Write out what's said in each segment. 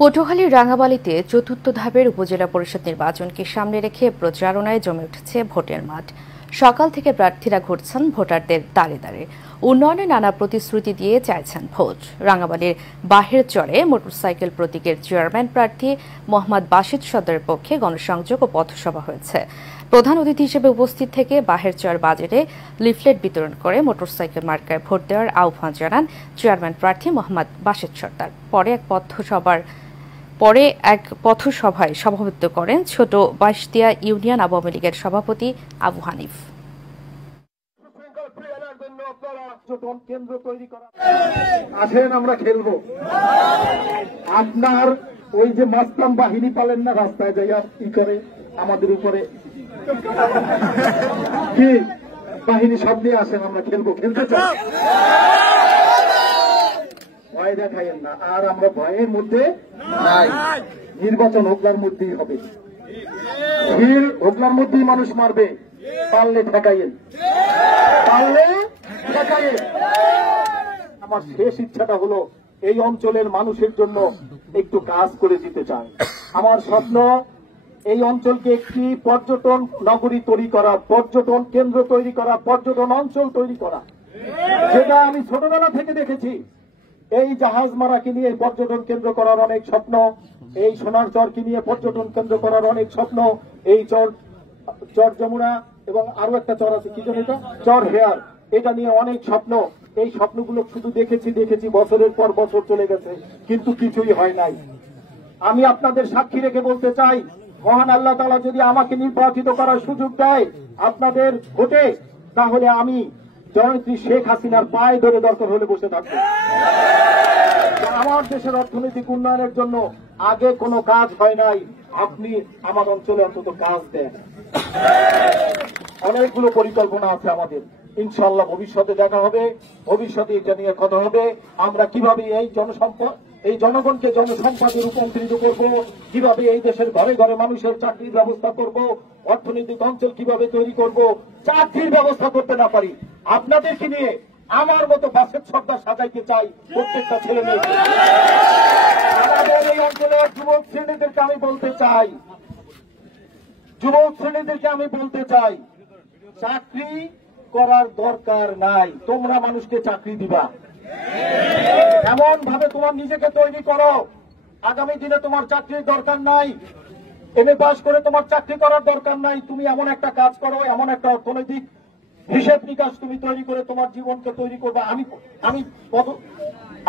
পটুয়াখালীর রাঙাবালিতে চতুর্থ ধাপের উপজেলা পরিষদ নির্বাচনকে সামনে রেখে প্রচারণায় জমে উঠেছে ভোটের মাঠ। সকাল থেকে প্রার্থীরা ঘুরছেন ভোটারদের দাঁড়ে দাঁড়ে, উন্নয়নে নানা প্রতিশ্রুতি দিয়ে চাইছেন ভোট। রাঙাবালির বাহেরচরে মোটরসাইকেল প্রতীকের চেয়ারম্যান প্রার্থী মোহাম্মদ বাসিত সর্দারের পক্ষে গণসংযোগ ও পথসভা হয়েছে। প্রধান অতিথি হিসেবে উপস্থিত থেকে বাহেরচর বাজারে লিফলেট বিতরণ করে মোটরসাইকেল মার্কায় ভোট দেওয়ার আহ্বান জানান চেয়ারম্যান প্রার্থী মোহাম্মদ বাসিত সর্দার। পরে এক পথসভায় সভাপতিত্ব করেন ছোট বাইশতিয়া ইউনিয়ন আওয়ামী লীগের সভাপতি আবু হানিফ। আসেন আমরা খেলবো। আপনার ওই যে মাসলাম বাহিনী পালেন না রাস্তায় যাইয়া কি করে আমাদের উপরে কি বাহিনী সব নিয়ে আসেন, আমরা খেলবো, খেলতে চাই। ভয় দেখাইয়েন না, আর আমরা ভয়ের মধ্যে নাই। নির্বাচন হোগলার মধ্যেই হবে, ভিড় হোগলার মধ্যেই মানুষ মারবে। পারলে ঠেকাইয়েন, পারলে ঠেকাইয়েন। আমার শেষ ইচ্ছাটা হলো এই অঞ্চলের মানুষের জন্য একটু কাজ করে দিতে চাই। আমার স্বপ্ন এই অঞ্চলকে একটি পর্যটন নগরী তৈরি করা, পর্যটন কেন্দ্র তৈরি করা, পর্যটন অঞ্চল তৈরি করা, যেটা আমি ছোটবেলা থেকে দেখেছি। এই জাহাজ মারাকে নিয়ে পর্যটন কেন্দ্র করার অনেক স্বপ্ন, এই সোনার চরকে নিয়ে পর্যটন কেন্দ্র করার অনেক স্বপ্ন, এই চর যমুনা এবং আরো একটা চর আছে, কি জানি এটা, চর হেয়ার, এটা নিয়ে অনেক স্বপ্ন। এই স্বপ্নগুলো শুধু দেখেছি বছরের পর বছর চলে গেছে, কিন্তু কিছুই হয় নাই। আমি আপনাদের সাক্ষী রেখে বলতে চাই, মহান আল্লাহ তাআলা যদি আমাকে নির্বাচিত করার সুযোগ দেয় আপনাদের ভোটে, তাহলে আমি জননেত্রী শেখ হাসিনার পায়ে ধরে দরকার হলে বসে থাকবো। আমার দেশের অর্থনৈতিক উন্নয়নের জন্য আগে কোনো কাজ হয় নাই, আপনি আমার অঞ্চলে অন্তত কাজ দেন। অনেকগুলো পরিকল্পনা আছে আমাদের, ইনশাআল্লাহ ভবিষ্যতে দেখা হবে, ভবিষ্যতে এটা নিয়ে কথা হবে। আমরা কিভাবে এই জনগণকে জনসম্পদে রূপান্তরিত করব, কিভাবে এই দেশের ঘরে ঘরে মানুষের চাকরির ব্যবস্থা করব, অর্থনৈতিক অঞ্চল কিভাবে তৈরি করব। চাকরির ব্যবস্থা করতে না পারি, আপনাদেরকে নিয়ে আমার মতো বাসের সর্দার সাজাইতে চাই প্রত্যেকটা ছেলে মেয়েকে। আমাদের এই অঞ্চলের যুবক শ্রেণীদেরকে আমি বলতে চাই, চাকরি করার দরকার নাই, তোমরা মানুষকে চাকরি দিবা। এমন ভাবে তোমার নিজেকে তৈরি করো, আগামী দিনে তোমার চাকরির দরকার নাই, এমএ পাস করে তোমার চাকরি করার দরকার নাই। তুমি এমন একটা কাজ করো, এমন একটা অর্থনৈতিক হিসেব নিকাশ তুমি তৈরি করে তোমার জীবনকে তৈরি করবে।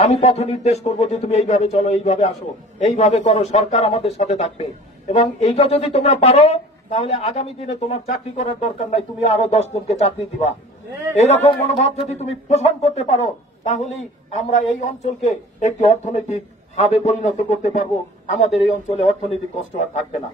আমি পথ নির্দেশ করবো যে তুমি এইভাবে চলো, এইভাবে আসো, এইভাবে করো। সরকার আমাদের সাথে থাকবে এবং এইটা যদি তোমরা পারো, তাহলে আগামী দিনে তোমার চাকরি করার দরকার নাই, তুমি আরো 10 জনকে চাকরি দিবা। এইরকম মনোভাব যদি তুমি পোষণ করতে পারো, তাহলেই আমরা এই অঞ্চলকে একটি অর্থনৈতিক হাবে পরিণত করতে পারবো। আমাদের এই অঞ্চলে অর্থনৈতিক কষ্ট আর থাকবে না।